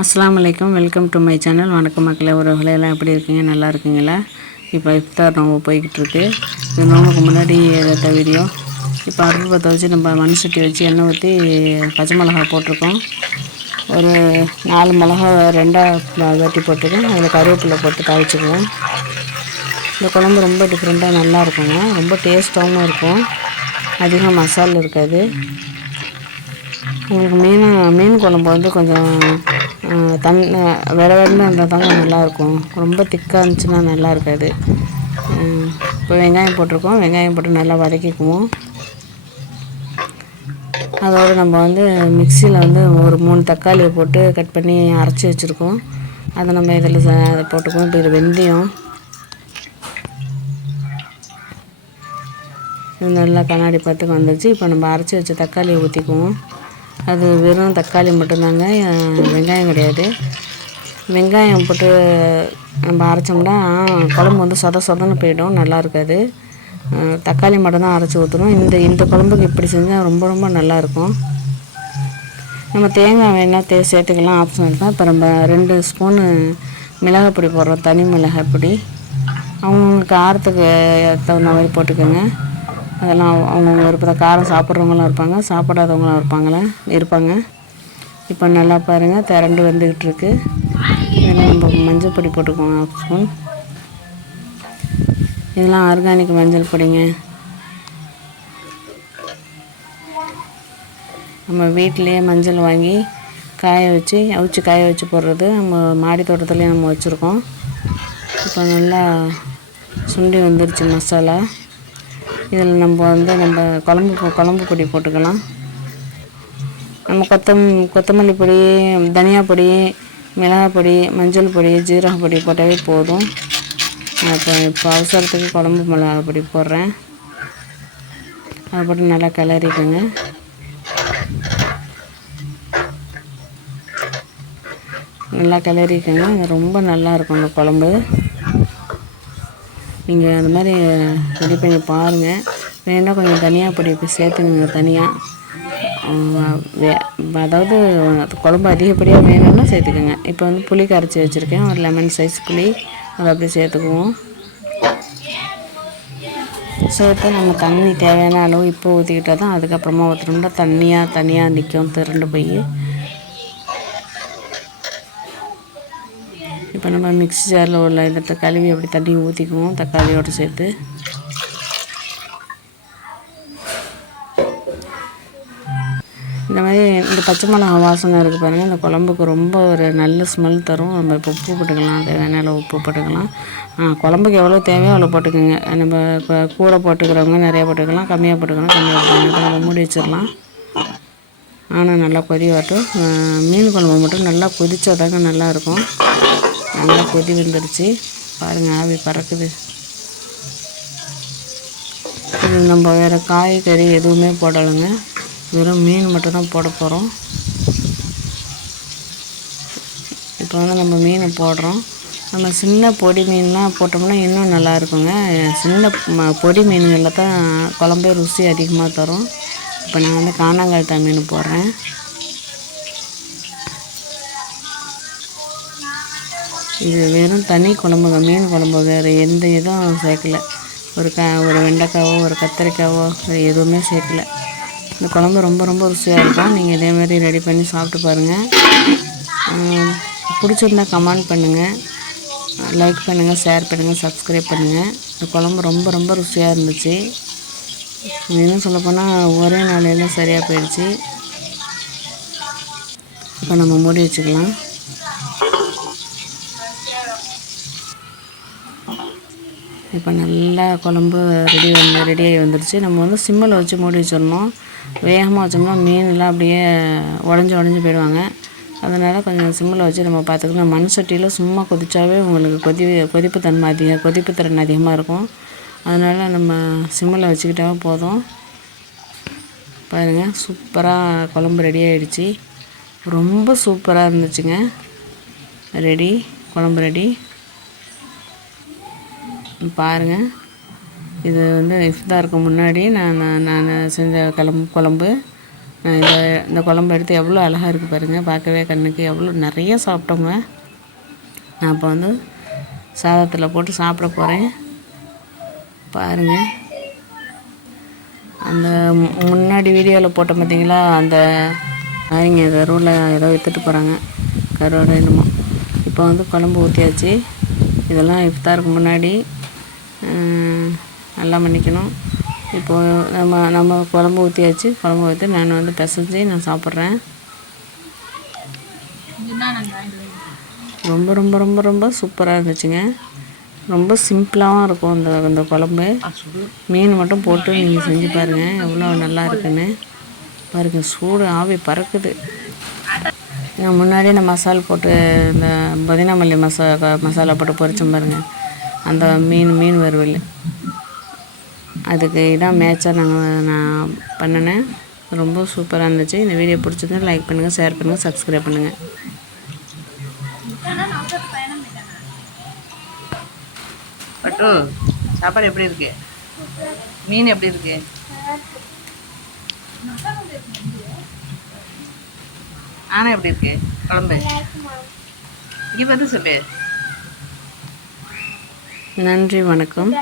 அஸ்லாம் வலைக்கம் welcome to my channel. வணக்கம் மக்களை உறவுகளை எல்லாம் எப்படி இருக்கீங்க? நல்லா இருக்கீங்களா? இப்போ இஃப்தார் நோம்பு போய்கிட்டு இருக்கு இந்த நோம்புக்கு முன்னாடி எடுத்த வீடியோ. இப்போ அடுப்பு பற்ற வச்சு நம்ம மண் சட்டி வச்சு எண்ணெய் ஊற்றி பச்சை மிளகா போட்டிருக்கோம். ஒரு நாலு மிளகா ரெண்டாக வெட்டி போட்டுருக்கோம். அதில் கருவேப்பிலை போட்டு தாளிச்சுக்குவோம். இந்த குழம்பு ரொம்ப டிஃப்ரெண்ட்டாக நல்லா இருக்குங்க. ரொம்ப டேஸ்ட்டாகவும் இருக்கும். அதிகம் மசாலா இருக்காது. உங்களுக்கு மீன் மீன் குழம்பு வந்து கொஞ்சம் தன் வெற விடன்னு இருந்தால் தாங்க நல்லாயிருக்கும் ரொம்ப திக்காக இருந்துச்சுன்னா நல்லா இருக்காது இப்போ வெங்காயம் போட்டிருக்கோம். வெங்காயம் போட்டு நல்லா வதக்கிக்குவோம். அதோடு நம்ம வந்து மிக்சியில் வந்து ஒரு மூணு தக்காளியை போட்டு கட் பண்ணி அரைச்சி வச்சுருக்கோம். அதை நம்ம இதில் ச போட்டுக்குவோம். இப்போ இது வெந்தயம். நல்லா கண்ணாடி பார்த்துக்கு வந்துச்சு இப்போ நம்ம அரைச்சி வச்ச தக்காளியை ஊற்றிக்குவோம் அது வெறும் தக்காளி மட்டும்தாங்க வெங்காயம் கிடையாது. வெங்காயம் போட்டு நம்ம அரைச்சோம்னா குழம்பு வந்து சொத சொதன்னு போயிடும் நல்லா இருக்காது. தக்காளி மட்டும்தான் அரைச்சி ஊற்றணும் இந்த இந்த குழம்புக்கு இப்படி செஞ்சால் ரொம்ப ரொம்ப நல்லாயிருக்கும் நம்ம தேங்காய் வேணால் தே சேர்த்துக்கலாம் ஆப்ஷன் தான் இப்போ நம்ம ரெண்டு ஸ்பூனு மிளகாய் பொடி போடுறோம் தனி மிளகாய் பொடி. அவங்கவுங்க காரத்துக்கு தகுந்த மாதிரி போட்டுக்கோங்க. அதெல்லாம் அவங்க- அவங்கவுங்க விருப்பத்தை காரம் சாப்பிட்றவங்களும் இருப்பாங்க. சாப்பிடாதவங்களும் இருப்பாங்களே இருப்பாங்க. இப்போ நல்லா பாருங்கள் திரண்டு வந்துக்கிட்டு இருக்கு நம்ம மஞ்சள் பொடி போட்டுக்கோங்க ஆஃப் ஸ்பூன் இதெல்லாம் ஆர்கானிக் மஞ்சள் பொடிங்க. நம்ம வீட்டிலேயே மஞ்சள் வாங்கி காய வச்சு அவிச்சு காய வச்சு போடுறது நம்ம மாடி தோட்டத்துலேயே நம்ம வச்சுருக்கோம். இப்போ நல்லா சுண்டி வந்துருச்சு மசாலா. இதில் நம்ம வந்து நம்ம குழம்பு குழம்பு பொடி போட்டுக்கலாம். நம்ம கொத்தம் கொத்தமல்லி பொடி தனியா பொடி மிளகாய் பொடி மஞ்சள் பொடி ஜீரக பொடி போட்டாவே போதும். நான் இப்போ இப்போ அவசரத்துக்கு குழம்பு மிளகா பொடி போடுறேன். அதை போட்டு நல்லா கிளறிக்கோங்க நல்லா கிளறிக்கோங்க. ரொம்ப நல்லா இருக்கும் அந்த குழம்பு. நீங்கள் அந்த மாதிரி ரெடி பண்ணி பாருங்கள் வேணால் கொஞ்சம் தனியாக பொடி இப்போ சேர்த்துக்குங்க தனியாக அதாவது குழம்பு அதிகப்படியாக வேணும்னா சேர்த்துக்கோங்க. இப்போ வந்து புளி கரைச்சி வச்சுருக்கேன். ஒரு லெமன் சைஸ் புளி. அதை அப்படியே சேர்த்துக்குவோம். சேர்த்து நம்ம தண்ணி தேவையான அளவு இப்போ ஊற்றிக்கிட்டால் தான் அதுக்கப்புறமா ஊற்றுனோம்னா தண்ணியாக தனியாக நிற்கும் திரண்டு போய். இப்போ நம்ம மிக்ஸி ஜாரில் உள்ள இதை கழுவி அப்படி தண்ணி ஊற்றிக்குவோம் தக்காளியோடு சேர்த்து. இந்த மாதிரி இந்த பச்சை மிளகா வாசனை இருக்குது பாருங்கள் இந்த குழம்புக்கு ரொம்ப ஒரு நல்ல ஸ்மெல் தரும். நம்ம இப்போ உப்பு போட்டுக்கலாம். தேவையான அளவு உப்பு போட்டுக்கலாம். குழம்புக்கு எவ்வளோ தேவையோ அவ்வளோ போட்டுக்கோங்க. நம்ம இப்போ கூட போட்டுக்கிறவங்க நிறையா போட்டுக்கலாம். கம்மியாக போட்டுக்கலாம். கம்மியாக போட்டுக்கலாம். நம்ம மூடி வச்சிடலாம். ஆனால் நல்லா கொதி வரட்டும். மீன் குழம்பு மட்டும் நல்லா கொதிச்சாதாங்க நல்லாயிருக்கும் நல்லா கொதி வந்துருச்சு. பாருங்கள் ஆவி பறக்குது. இது நம்ம வேறு காய்கறி எதுவுமே போடலைங்க. வெறும் மீன் மட்டும்தான் போட போகிறோம் இப்போ வந்து நம்ம மீனை போடுறோம். நம்ம சின்ன பொடி மீன்லாம் போட்டோம்னா இன்னும் நல்லா இருக்குங்க. சின்ன ம- பொடி மீன்களில் தான் குழம்பே ருசி அதிகமாக தரும். இப்போ நான் வந்து காணாங்கழுத்தா மீன் போடுறேன். இது வெறும் தனி குழம்புங்க மீன் குழம்பு வேறு எந்த இதுவும் சேர்க்கல. ஒரு க ஒரு வெண்டைக்காவோ ஒரு கத்திரிக்காவோ எதுவுமே சேர்க்கல. இந்த குழம்பு ரொம்ப ரொம்ப ருசியாக இருக்கும். நீங்கள் இதேமாதிரி ரெடி பண்ணி சாப்பிட்டு பாருங்கள் பிடிச்சிருந்தா கமெண்ட் பண்ணுங்கள் லைக் பண்ணுங்கள் ஷேர் பண்ணுங்கள் சப்ஸ்கிரைப் பண்ணுங்கள் இந்த குழம்பு ரொம்ப ரொம்ப ருசியாக இருந்துச்சு. இன்னும் சொல்லப்போனால் ஒரே நாளையில் சரியாக போயிடுச்சு. இப்போ நம்ம மூடி வச்சுக்கலாம். இப்போ நல்லா குழம்பு ரெடி வந்து ரெடியாகி வந்துடுச்சு நம்ம வந்து சிம்மில் வச்சு மூடி வச்சிடணும். வேகமாக வச்சோம்னா மீன்லாம் அப்படியே உடஞ்சி உடஞ்சி போயிடுவாங்க. அதனால் கொஞ்சம் சிம்மில் வச்சு நம்ம பார்த்துக்கலாம். மண் சட்டியில் சும்மா கொதிச்சாவே உங்களுக்கு கொதி கொதிப்பு தன்மை அதிகம் கொதிப்பு திறன் அதிகமாக இருக்கும். அதனால் நம்ம சிம்மில் வச்சுக்கிட்டாவே போதும். பாருங்கள் சூப்பராக குழம்பு ரெடி ஆகிடுச்சி ரொம்ப சூப்பராக இருந்துச்சுங்க. ரெடி குழம்பு ரெடி பாருங்கள் இது வந்து இஃப்தாருக்கு முன்னாடி. நான் நான் செஞ்ச குழம்பு. குழம்பு இதை இந்த இந்த குழம்பு எடுத்து எவ்வளோ அழகாக இருக்குது பாருங்கள் பார்க்கவே கண்ணுக்கு எவ்வளோ நிறைய சாப்பிட்டோங்க. நான் இப்போ வந்து சாதத்தில் போட்டு சாப்பிட போகிறேன் பாருங்கள் அந்த மு- முன்னாடி வீடியோவில் போட்ட பார்த்தீங்களா அந்த அவங்க கருவில் ஏதோ விற்றுட்டு போகிறாங்க கருவாடு என்னமோ. இப்போ வந்து குழம்பு ஊற்றியாச்சு இதெல்லாம் இஃப்தாருக்கு முன்னாடி. நல்லா மன்னிக்கணும். இப்போது நம்ம நம்ம குழம்பு ஊற்றியாச்சு குழம்பு ஊற்றி நான் வந்து பிசைஞ்சு நான் சாப்பிட்றேன். ரொம்ப ரொம்ப ரொம்ப ரொம்ப சூப்பராக இருந்துச்சுங்க. ரொம்ப சிம்பிளாகவும் இருக்கும் அந்த இந்த குழம்பு. மீன் மட்டும் போட்டு நீங்கள் செஞ்சு பாருங்கள் எவ்வளோ நல்லா இருக்குன்னு. பாருங்கள் சூடு ஆவி பறக்குது. நான் முன்னாடியே இந்த மசால் போட்டு இந்த புதினா மல்லி மசா மசாலா போட்டு பொரிச்சோம் பாருங்கள் அந்த மீன் மீன் வறுவல். அதுக்கு இதான் மேட்சாக நாங்கள் நான் பண்ணினேன். ரொம்ப சூப்பராக இருந்துச்சு. இந்த வீடியோ பிடிச்சிருந்தா லைக் பண்ணுங்கள் ஷேர் பண்ணுங்கள் சப்ஸ்கிரைப் பண்ணுங்கள் பட்டு சாப்பாடு எப்படி இருக்கு? மீன் எப்படி இருக்கு? ஆனால் எப்படி இருக்கு? குழம்பு. இங்கே வந்து சொல்லு நன்றி வணக்கம்.